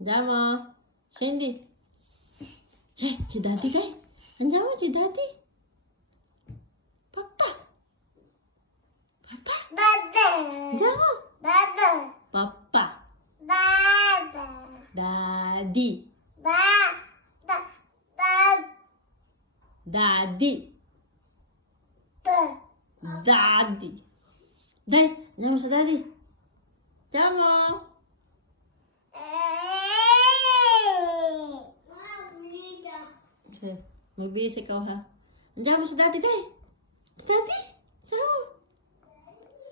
Andiamo? Scendi. C'è Daddy, dai. Andiamo, c'è Daddy. Papà. Papà. Andiamo. Papà. Daddy. Daddy. Daddy. Dai, andiamo sa Daddy. Andiamo. Magbihis ikaw ha. Andiamo sa Daddy, dai. Daddy. Andiamo.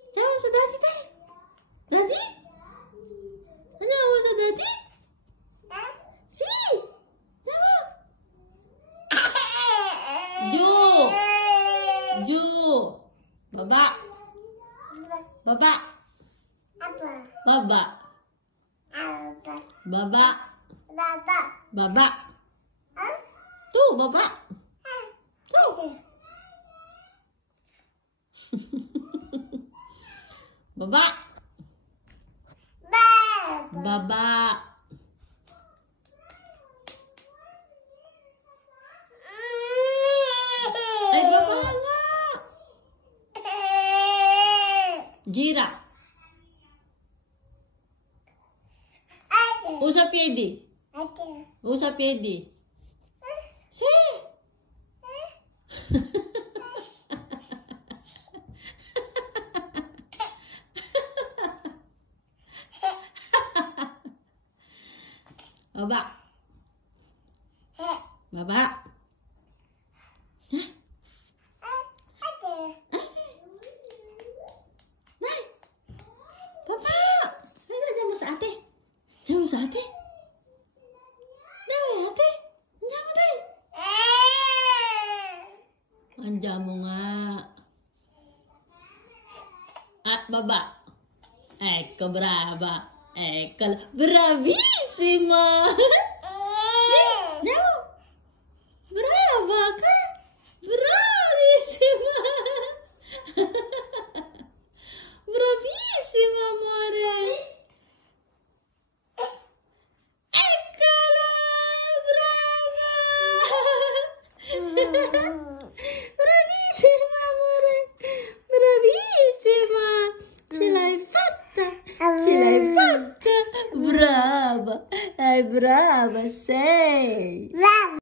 Andiamo sa Daddy, dai. Daddy. Andiamo sa Daddy. Si. Andiamo. Ju. Ju. Baba. Baba. Baba. Baba. Baba. Tuh, Baba. Tuh. Baba. Baba. Ay, Baba nga. Gira. Usa piedi. Usa piedi. Sì. Baba. Baba. Nay. Baba. Ay, diyan mo sa ate. Diyan mo sa ate. Diyan mo ate. Diyan mo day. Andiyan mo nga. At baba. Ecco, brava. Ecco, bravissima. Andiamo. Brava, bravissima. Bravissima, amore. Eccola, brava.